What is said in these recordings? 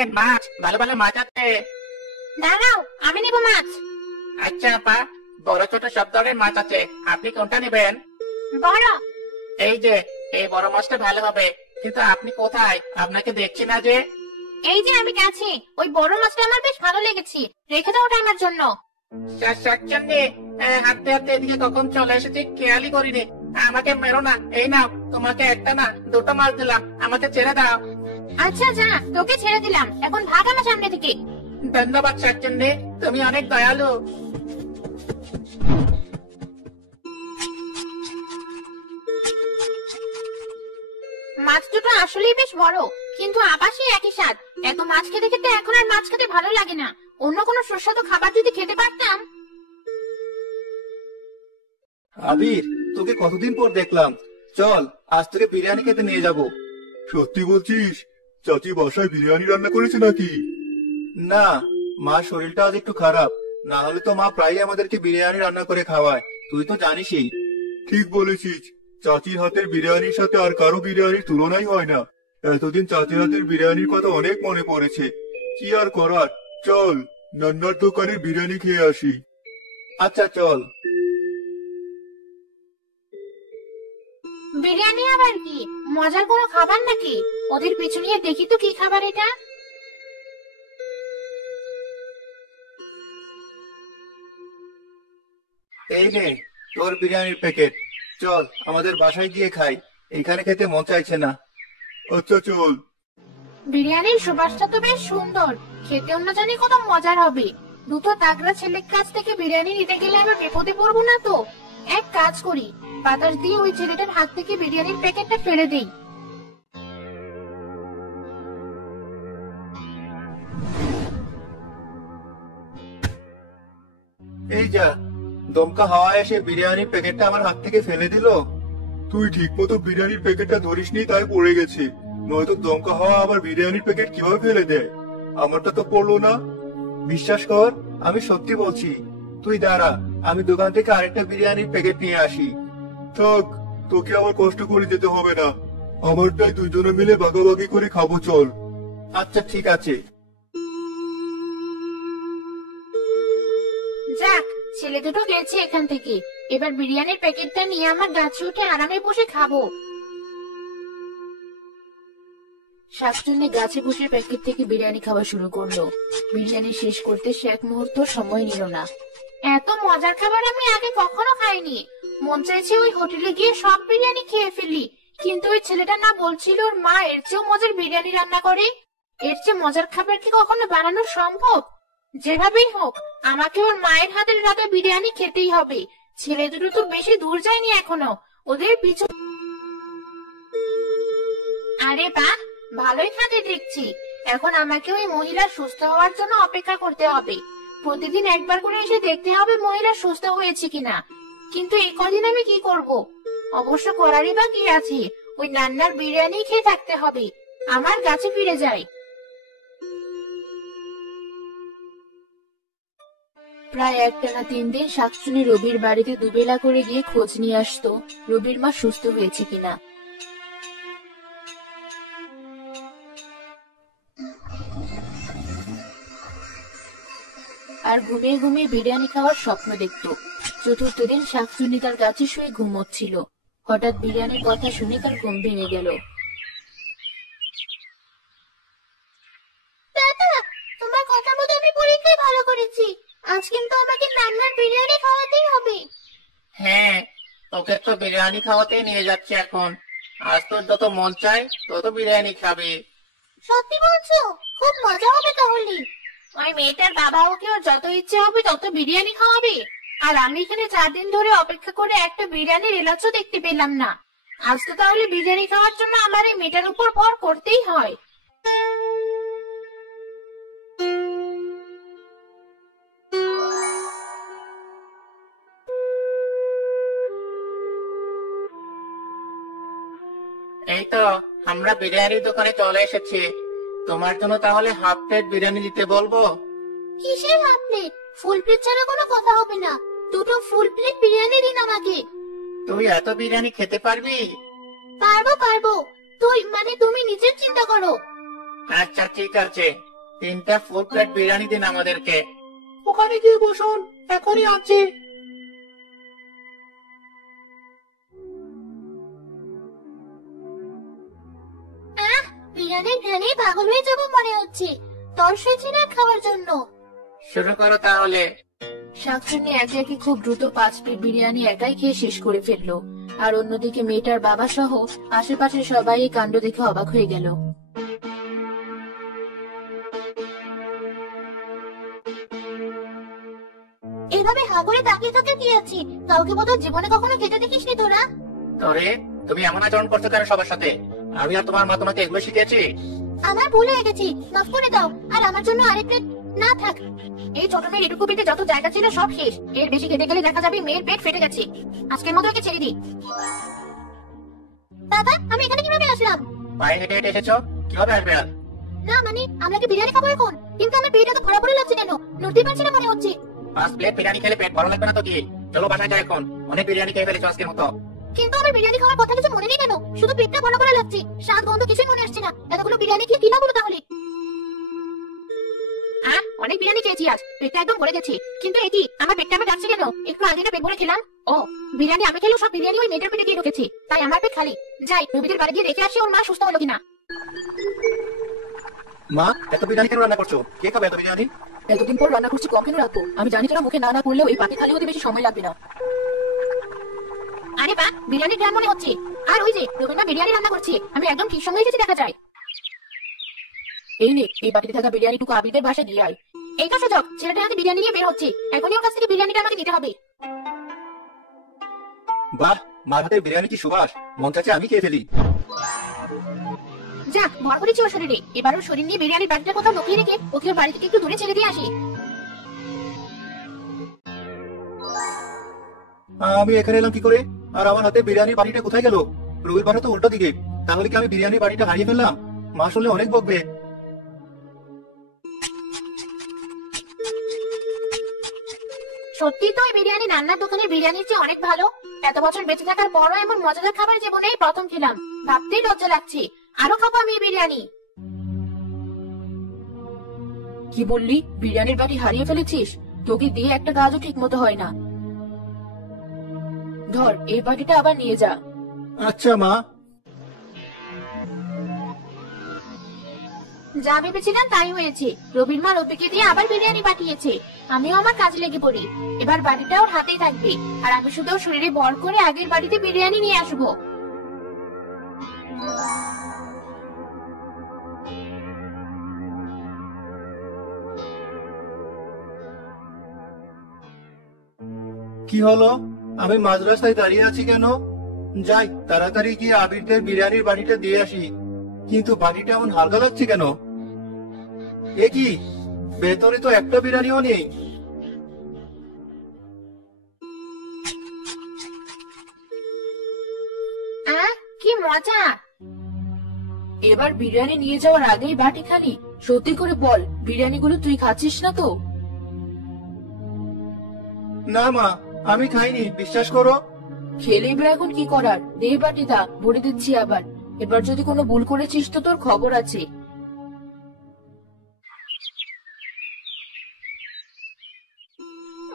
নেন মাছ, ভালো ভালো মাছ আছে। দাঁড়াও, আমি নেব মাছ। আচ্ছা আপা, বড় ছোট সব ধরনের মাছ আছে, আপনি কোনটা নেবেন? বড়। এই যে, এই বড় মাছটা ভালো হবে। কিন্তু আপনি কোথায়? আপনাকে দেখছি না যে। এই যে আমি কাছে, ওই বড় মাছটা আমার বেশ ভালো লেগেছে, রেখে দাও ওটা আমার জন্য। শাকচন্নি, হাঁটতে হাঁটতে এদিকে কখন চলে এসেছি খেয়ালই করিনি। আমাকে মেরো না, এই নাও, তোমাকে একটা না দুটো মাছ দিলাম, আমাকে ছেড়ে দাও। আচ্ছা যা, তোকে ছেড়ে দিলাম, এখন ভাগ আমার সামনে থেকে। ধন্যবাদ শাকচন্নি, তুমি অনেক দয়ালু। মাছ দুটো আসলেই বেশ বড়, কিন্তু আবার সেই একই স্বাদ। এত মাছ খেতে খেতে এখন আর মাছ খেতে ভালো লাগে না। অন্য কোনো সুস্বাদু খাবার যদি খেতে পারতাম। আবির, তোকে কতদিন পর দেখলাম। চল, আজ তোকে বিরিয়ানি খেতে নিয়ে যাব। সত্যি বলছিস? চাচি বাসায় বিরিয়ানি রান্না করেছে নাকি? না, মার শরীরটা আজ একটু খারাপ, না হলে তো মা প্রায়ই আমাদেরকে বিরিয়ানি রান্না করে খাওয়ায়, তুই তো জানিসই। ঠিক বলেছিস, চাচির হাতের বিরিয়ানির সাথে আর কারো বিরিয়ানির তুলনাই হয় না। এতদিন চাচির হাতের বিরিয়ানির কথা অনেক মনে পড়েছে। কি আর করার, চল নান্নার দোকানে বিরিয়ানি খেয়ে আসি। আচ্ছা চল। বিরিয়ানি আবার কি মজার কোনো খাবার নাকি? ওদের পিছু নিয়ে দেখি তো কি খাবার এটা। এই নে তোর বিরিয়ানির প্যাকেট, চল আমাদের বাসায় গিয়ে খাই, এখানে খেতে মন চাইছে না। আচ্ছা চল। বিরিয়ানির সুবাসটা তো বেশ সুন্দর, খেতেও না জানি কত মজার হবে। দুটো তাগড়া ছেলের কাছ থেকে বিরিয়ানি নিতে গেলে আবার বিপদে পড়বো না তো? এক কাজ করি, বাতাস দিয়ে ওই ছেলেটার হাত থেকে বিরিয়ানির প্যাকেটটা ফেলে দেই। এই যা, দমকা হাওয়া এসে বিরিয়ানির প্যাকেটটা আমার হাত থেকে ফেলে দিল। তুই ঠিক মতো বিরিয়ানির প্যাকেটটা ধরিসনি, তাই পড়ে গেছে। নয়তো দমকা হওয়া আবার বিরিয়ানির প্যাকেট কিভাবে ফেলে দেয়? আমারটা তো পড়লো না। বিশ্বাস কর, আমি সত্যি বলছি। তুই দাঁড়া, আমি দোকান থেকে আরেকটা বিরিয়ানির প্যাকেট নিয়ে আসি। থাক, তোকে আবার কষ্ট করে যেতে হবে না, আমারটাই দুজনে মিলে ভাগাভাগি করে খাবো, চল। আচ্ছা ঠিক আছে। যাক, ছেলে দুটো গেছে এখান থেকে। এবার বিরিয়ানির প্যাকেটটা নিয়ে আমার গাছে উঠে আরামে বসে খাবো। শাকচুন্নি গাছে বসে প্যাকেট থেকে বিরিয়ানি খাওয়া শুরু করলো। বিরিয়ানি শেষ করতে সে এক মুহূর্ত সময় নিল না। এত মজার খাবার আমি আগে কখনো খাইনি। মন চাইছে ওই হোটেলে গিয়ে সব বিরিয়ানি খেয়ে ফেলি, কিন্তু ওই ছেলেটা না বলছিল ওর মা এর চেয়েও মজার বিরিয়ানি রান্না করে। এর চেয়ে মজার খাবার কি কখনো বানানো সম্ভব? যেভাবেই হোক, আমাকে ওর মায়ের হাতের রাতে বিরিয়ানি খেতেই হবে। ছেলে দুটো তো বেশি দূর যায়নি এখনো, ওদের পিছু। আরে বাহ, ভালোই খাতে দেখছি। এখন আমাকে ওই মহিলা সুস্থ হওয়ার জন্য অপেক্ষা করতে হবে। প্রতিদিন একবার করে এসে দেখতে হবে মহিলা সুস্থ হয়েছে কিনা। কিন্তু এই কদিন আমি কি করব? অবশ্য করারই বা কি আছে, ওই নান্নার বিরিয়ানি খেয়ে থাকতে হবে। আমার গাছে ফিরে যাই। প্রায় একটানা 3 দিন শাকচুনি রবির বাড়িতে দুবেলা করে গিয়ে খোঁজ নিয়ে আসতো রবির মা সুস্থ হয়েছে কিনা। আর ঘুমিয়ে ঘুমিয়ে বিরিয়ানি খাওয়ার স্বপ্ন দেখত। চতুর্থ দিন শাকচুনি তার গাছে শুয়ে ঘুমোচ্ছিল। হঠাৎ বিরিয়ানির কথা শুনে তার ঘুম ভেঙে গেল। দাদা, তোমার কথা মতো আমি পরীক্ষায় ভালো করেছি। আজ কিন্তু আমাকে নান্নার বিরিয়ানি খাওয়াতেই হবে। হ্যাঁ, তোকে তো বিরিয়ানি খাওয়াতেই নিয়ে যাচ্ছে এখন। আজ তোর যত মন চায় তত বিরিয়ানি খাবে। সত্যি বলছো? খুব মজা হবে তাহলে। ওই মেয়েটার বাবা ওকে ওর যত ইচ্ছে হবে তত বিরিয়ানি খাওয়াবে, আর আমি এখানে 4 দিন ধরে অপেক্ষা করে একটা বিরিয়ানির এলাচও দেখতে পেলাম না। আজ তো তাহলে বিরিয়ানি খাওয়ার জন্য আমার এই মেয়েটার উপর ভর করতেই হয়। এই তো, আমরা বিরিয়ানির দোকানে চলে এসেছি। তোমার জন্য তাহলে হাফ প্লেট বিরিয়ানি দিতে বলবো? কিসের হাফ প্লেট? ফুল প্লেট ছাড়া কোনো কথা হবে না। দুটো ফুল প্লেট বিরিয়ানি দিন আমাকে। তুই এত বিরিয়ানি খেতে পারবি? পারবো পারবো। তুমি নিজের চিন্তা করো। আচ্ছা ঠিক আছে, 3টা ফুল প্লেট বিরিয়ানি দিন আমাদেরকে। ওখানে গিয়ে বসুন, এখনই আনছি। বিরিয়ানির ঘ্রাণে পাগল হয়ে যাবো মনে হচ্ছে। তর্স হয়েছে না খাওয়ার জন্য। শুরু করো তাহলে। শাকচুন্নি একে একে খুব দ্রুত 5 প্লেট বিরিয়ানি একাই খেয়ে শেষ করে ফেললো। আর অন্যদিকে মেয়েটার বাবা সহ আশেপাশে সবাই এই কাণ্ড দেখে অবাক হয়ে গেল। এভাবে হা করে তাকিয়ে থাকে কি আছে? কাউকে বোধহয় জীবনে কখনো খেতে দেখিসনি তোরা। তোরে, তুমি এমন আচরণ করছো কেন সবার সাথে? আমি আর তোমার মা তোমাকে এগুলো শিখিয়েছি? আমার ভুল হয়ে গেছে, মাফ করে দাও। আর আমার জন্য আরেক প্লেট না থাক। এই ছোট মেয়ের এটুকু পেটে যত জায়গা ছিল সব শেষ। এর বেশি খেতে গেলে দেখা যাবে মেয়ের পেট ফেটে গেছে। আজকের মতো একে ছেড়ে দিই। বাবা, আমি এখানে কিভাবে আসলাম? পায়ে হেঁটে হেঁটে এসেছো, কিভাবে আসবে আর? না মানে আমরা কি বিরিয়ানি খাবো এখন? কিন্তু আমার পেটটা তো ভরা ভরা লাগছে কেন? নড়তে পারছি না মনে হচ্ছে। 5 প্লেট বিরিয়ানি খেলে পেট ভালো লাগবে না তো কি? চলো বাসায় যাই এখন, অনেক বিরিয়ানি খেয়ে ফেলেছো আজকের মতো। কিন্তু আমার বিরিয়ানি খাওয়ার কথা কিছু মনে নেই কেন? শুধু পেটটা ভরা ভরা লাগছে, স্বাদ গন্ধ কিছুই মনে আসছে না। এতগুলো বিরিয়ানি কি কিনা বলো তাহলে? অনেক বিরিয়ানি খেয়েছি আজ, পেটটা একদম ভরে গেছে। কিন্তু এটি আমার পেটটা আমার ডাকছে কেন? একটু আগে না পেট ভরে খেলাম। ও, বিরিয়ানি আমি খেলেও সব বিরিয়ানি ওই মেয়েটার পেটে গিয়ে ঢুকেছে, তাই আমার পেট খালি। যাই রবিদের বাড়ি গিয়ে দেখে আসি ওর মা সুস্থ হলো কিনা। মা, এত বিরিয়ানি কেন রান্না করছো? কে খাবে এত বিরিয়ানি? এতদিন পর রান্না করছি, কম কেন রাখবো? আমি জানি তোরা মুখে না না করলেও এই পাটি খালি হতে বেশি সময় লাগবে না। আরে বা, বিরিয়ানি গ্রাম মনে হচ্ছে। আর ওই যে রবিনা বিরিয়ানি রান্না করছে, আমি একদম ঠিক সময় এসেছি দেখা যায়। এই নে, এই বাটিতে থাকা বিরিয়ানিটুকু আবিদের বাসায় দিয়ে আয়। এই তো সুযোগ, ছেলেটার হাতে বিরিয়ানি নিয়ে বের হচ্ছে। এখনই ওর কাছ থেকে বিরিয়ানিটা আমাকে দিতে হবে। বাহ, মার হাতের বিরিয়ানি কি সুবাস! মন চাচ্ছে আমি খেয়ে ফেলি। যাক, ভর করেছি ওর শরীরে। এবার ওর শরীর নিয়ে বিরিয়ানির বাটিটা কোথাও লুকিয়ে রেখে ওকে ওর বাড়ি থেকে একটু দূরে ছেড়ে দিয়ে আসি। আমি এখানে এলাম কি করে? আর আমার হাতে বিরিয়ানির বাটিটা কোথায় গেল? রবির বাসা তো উল্টো দিকে, তাহলে কি আমি বিরিয়ানির বাটিটা হারিয়ে ফেললাম? মা শুনলে অনেক বকবে। সত্যি তো এই বিরিয়ানি রান্নার দোকানের বিরিয়ানির চেয়ে অনেক ভালো। এত বছর বেঁচে থাকার পরও এমন মজাদার খাবার জীবনেই প্রথম খেলাম। ভাবতেই লজ্জা লাগছে। আরো খাবো আমি এই বিরিয়ানি। কি বললি? বিরিয়ানির বাটি হারিয়ে ফেলেছিস? তোকে দিয়ে একটা কাজও ঠিক মতো হয় না। ধর, এই বাটিটা আবার নিয়ে যা। আচ্ছা মা। যা ভেবেছিলাম তাই হয়েছে। রবির মা রবিকে দিয়ে আবার বিরিয়ানি পাঠিয়েছে। আমিও আমার কাজে লেগে পড়ি। এবার বাড়িটা ওর হাতেই থাকবে, আর আমি শুধু ওর শরীরে বর করে আগের বাড়িতে বিরিয়ানি নিয়ে আসবো। কি হলো? আমি মাঝ রাস্তায় দাঁড়িয়ে আছি কেন? যাই তাড়াতাড়ি গিয়ে আবিরদের বিরিয়ানির বাটিটা দিয়ে আসি। কিন্তু বাটিটা এমন হালকা লাগছে কেন? এ কি, ভেতরে তো একটা বিরিয়ানিও নেই। কি মজা! এবার বিরিয়ানি নিয়ে যাওয়ার আগেই বাটি খালি। সত্যি করে বল, বিরিয়ানিগুলো তুই খাচ্ছিস না তো? না মা, আমি খাইনি, বিশ্বাস করো। খেলেই বা এখন কি করার? দে বাটিটা, ভরে দিচ্ছি আবার। এবার যদি কোনো ভুল করেছিস তো তোর খবর আছে।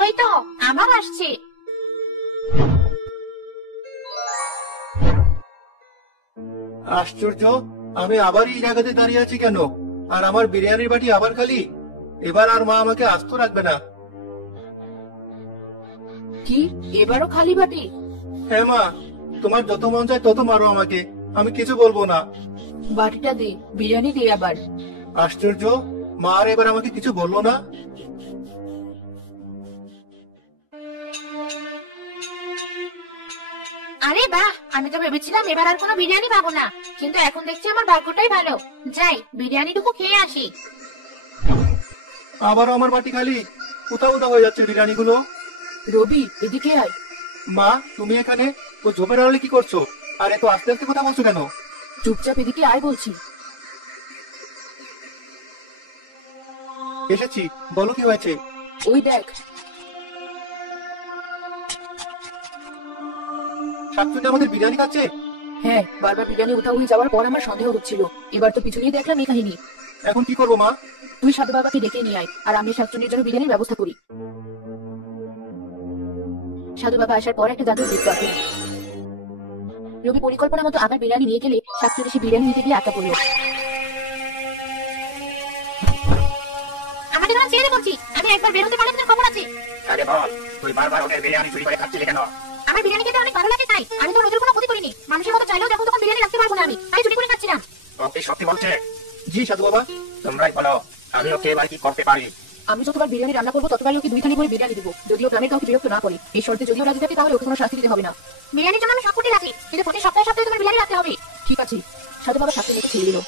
ওই তো আবার আসছে। আশ্চর্য, আমি আবার এই জায়গাতে দাঁড়িয়ে আছি কেন? আর আমার বিরিয়ানির বাটি আবার খালি। এবার আর মা আমাকে আস্ত রাখবে না। কি, এবারও খালি বাটি? হ্যাঁ মা, তোমার যত মন চায় তত মারো আমাকে, আমি কিছু বলবো না। বাটিটা দে, বিরিয়ানি দে আবার। আশ্চর্য, মা আর এবার আমাকে কিছু বললো না। আরে বাহ, আমি তো ভেবেছিলাম এবার আর কোনো বিরিয়ানি পাবো না, কিন্তু এখন দেখছি আমার ভাগ্যটাই ভালো। যাই বিরিয়ানিটুকু খেয়ে আসি। আবারও আমার বাটি খালি, উতা উতা হয়ে যাচ্ছে বিরিয়ানি গুলো। রবি, এদিকে আয়। মা, তুমি এখানে? ও ঝোপের আড়ালে কি করছো? আর এত আস্তে আস্তে কথা বলছো কেন? চুপচাপ এদিকে আয় বলছি। এসেছি, বলো কি হয়েছে? ওই দেখ। শাকচুন্নি আমাদের বিরিয়ানি খাচ্ছে? হ্যাঁ, বারবার বিরিয়ানি উঠা হয়ে যাওয়ার পর আমার সন্দেহ হচ্ছিল। এবার তো পিছু নিয়ে দেখলাম এই কাহিনী। এখন কি করবো মা? তুই সাধু বাবাকে ডেকে নিয়ে আয়, আর আমি শাকচুন্নির জন্য বিরিয়ানির ব্যবস্থা করি। সাধু বাবা আসার পর একটা জাদুর বৃত্ত আঁকে। রবি পরিকল্পনা মতো আবার বিরিয়ানি নিয়ে গেলে শাকচুন্নি সে বিরিয়ানি নিতে গিয়ে আটকা পড়লো। আমাকে ছেড়ে বলছি, আমি একবার বেরোতে পারলে তোর খবর আছে। আরে বল, তুই বারবার ওদের বিরিয়ানি চুরি করে খাচ্ছিলি কেন? আমার বিরিয়ানি খেতে অনেক ভালো লাগে তাই। আমি তো ওদের কোনো ক্ষতি করিনি। মানুষের মতো চাইলেও যখন তখন বিরিয়ানি রাখতে পারবো না আমি, তাই চুরি করে খাচ্ছিলাম। ওকে সত্যি বলছে? জি সাধু বাবা। তোমরাই বলো, আমি ওকে এবার কি করতে পারি? আমি যতবার বিরিয়ানি রান্না করবো ততবার ওকে 2 থালি করে বিরিয়ানি দেবো, যদিও গ্রামের কাউকে বিরক্ত না করে। এই শর্তে যদিও রাজি থাকে তাহলে ওকে কোনো শাস্তি দিতে হবে না। বিরিয়ানির জন্য আমি সব করতে রাজি, কিন্তু প্রতি সপ্তাহে সপ্তাহে তোমার বিরিয়ানি রাখতে হবে। ঠিক আছে। সাধু বাবা শাকচুন্নিকে ছেড়ে দিল।